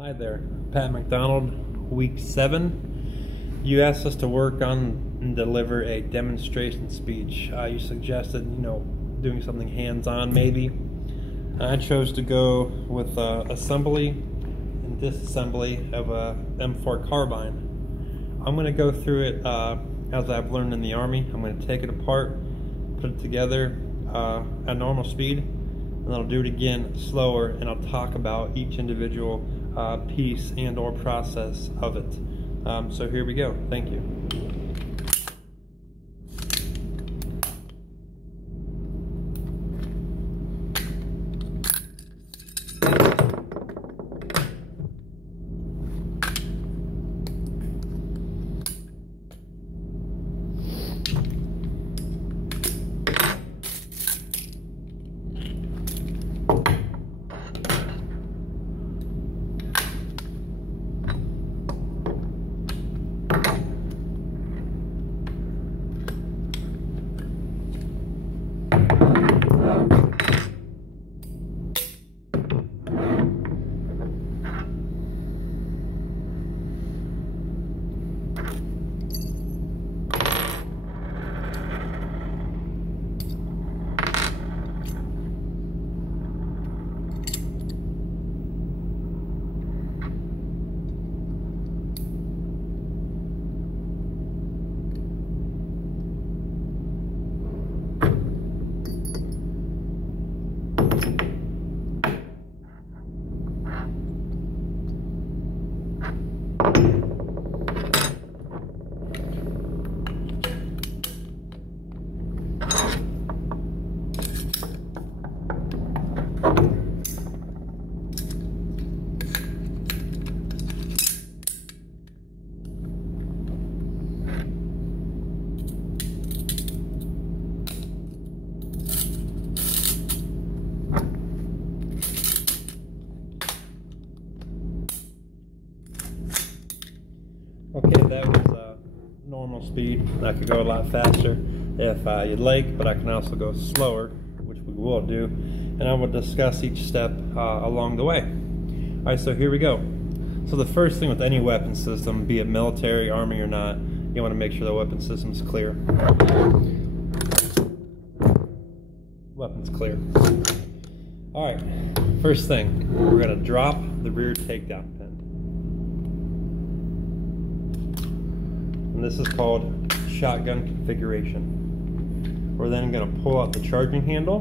Hi there, Pat Mcdonald, week 7. You asked us to work on and deliver a demonstration speech. You suggested, doing something hands-on maybe. I chose to go with assembly and disassembly of a M4 carbine. I'm going to go through it as I've learned in the Army. I'm going to take it apart, put it together at normal speed, and then I'll do it again slower, and I'll talk about each individual piece and or process of it. So here we go. Thank you. Okay, that was normal speed. I could go a lot faster if you'd like, but I can also go slower, which we will do, and I will discuss each step along the way. Alright, so here we go. So the first thing with any weapon system, be it military, army, or not, you want to make sure the weapon system's clear. Weapon's clear. Alright, first thing, we're going to drop the rear takedown pin. And this is called shotgun configuration. We're then going to pull out the charging handle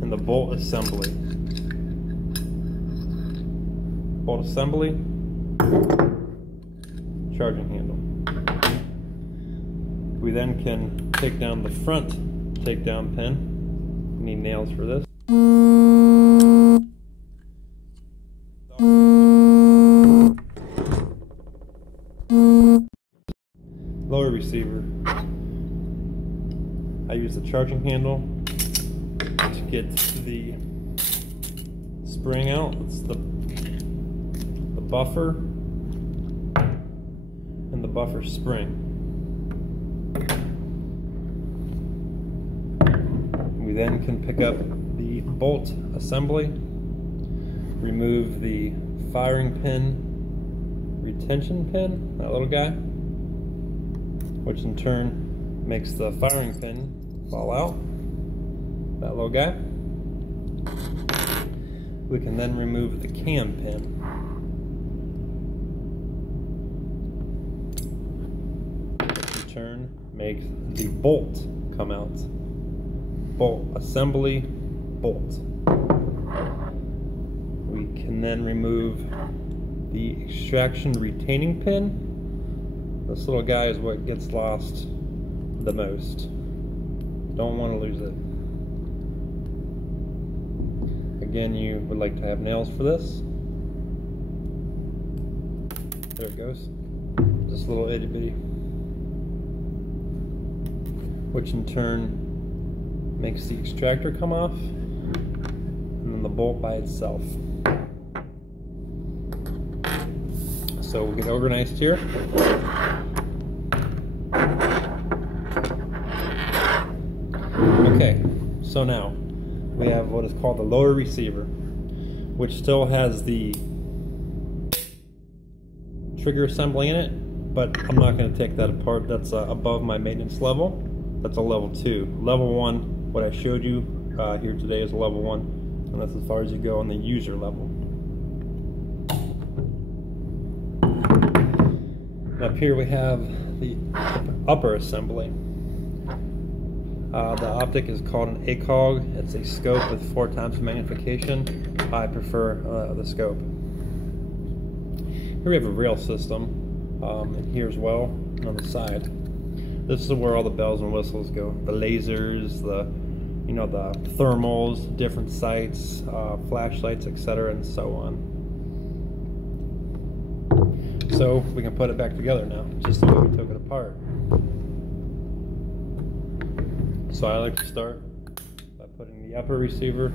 and the bolt assembly. Bolt assembly, charging handle. We then can take down the front takedown pin. We need nails for this. Lower receiver. I use the charging handle to get the spring out. It's the buffer and the buffer spring. We then can pick up the bolt assembly, remove the firing pin, retention pin, that little guy, which in turn makes the firing pin fall out, that little guy. We can then remove the cam pin. Which in turn makes the bolt come out. Bolt assembly, bolt. We can then remove the extraction retaining pin. This little guy is what gets lost the most. Don't want to lose it. Again, you would like to have nails for this. There it goes. This little itty bitty. Which in turn makes the extractor come off, and then the bolt by itself. So we'll get organized here. Okay, so now we have what is called the lower receiver. which still has the trigger assembly in it, but I'm not going to take that apart. That's above my maintenance level. That's a level 2. Level 1, what I showed you here today is a level 1, and that's as far as you go on the user level. And up here we have the upper assembly. The optic is called an ACOG. It's a scope with 4 times magnification. I prefer the scope. Here we have a rail system, and here as well on the side. This is where all the bells and whistles go. The lasers, the thermals, different sights, flashlights, etc., and so on. So we can put it back together now, just the way we took it apart. So I like to start by putting the upper receiver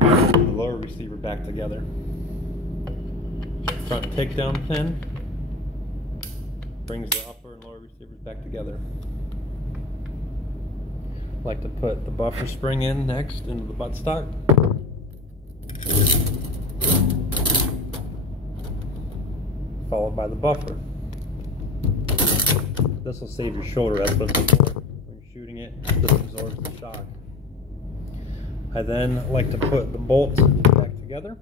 and the lower receiver back together. Front takedown pin brings the upper and lower receivers back together. I like to put the buffer spring in next into the buttstock. Followed by the buffer. This will save your shoulder, as was before. When you're shooting it, this absorbs the shock. I then like to put the bolt back together.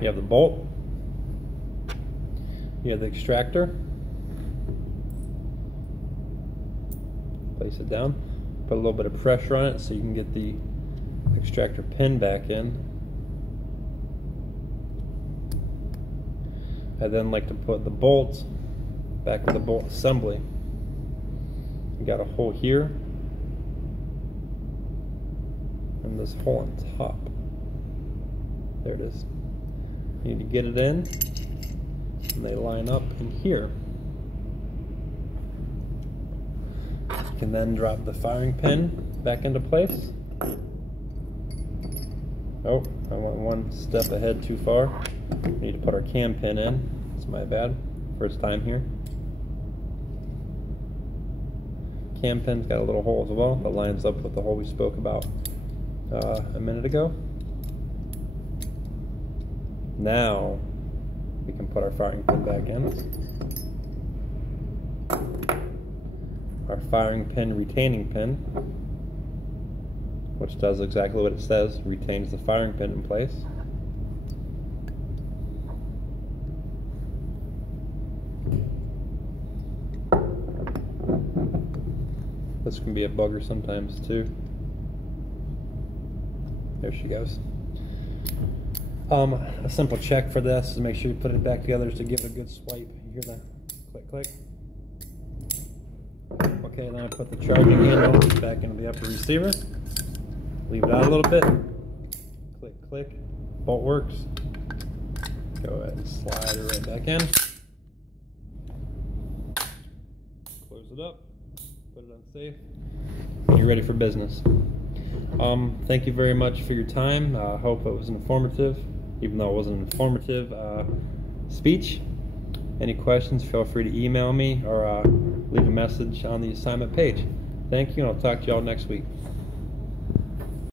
You have the bolt. You have the extractor. Place it down. Put a little bit of pressure on it so you can get the extractor pin back in. I then like to put the bolt back in the bolt assembly. You got a hole here and this hole on top. There it is. You need to get it in, and they line up in here. You can then drop the firing pin back into place. Oh, I went one step ahead too far. We need to put our cam pin in. It's my bad. First time here. Cam pin's got a little hole as well that lines up with the hole we spoke about a minute ago. Now we can put our firing pin back in. Our firing pin retaining pin, which does exactly what it says, retains the firing pin in place. This can be a bugger sometimes too. There she goes. A simple check for this is to make sure you put it back together, to give it a good swipe. You hear that? Click, click. Okay, then I put the charging handle back into the upper receiver. Leave it out a little bit. Click, click. Bolt works. Go ahead and slide it right back in. Close it up. Put it on safe. And you're ready for business. Thank you very much for your time. I hope it was informative, even though it wasn't an informative speech. Any questions, feel free to email me or leave a message on the assignment page. Thank you, and I'll talk to y'all next week.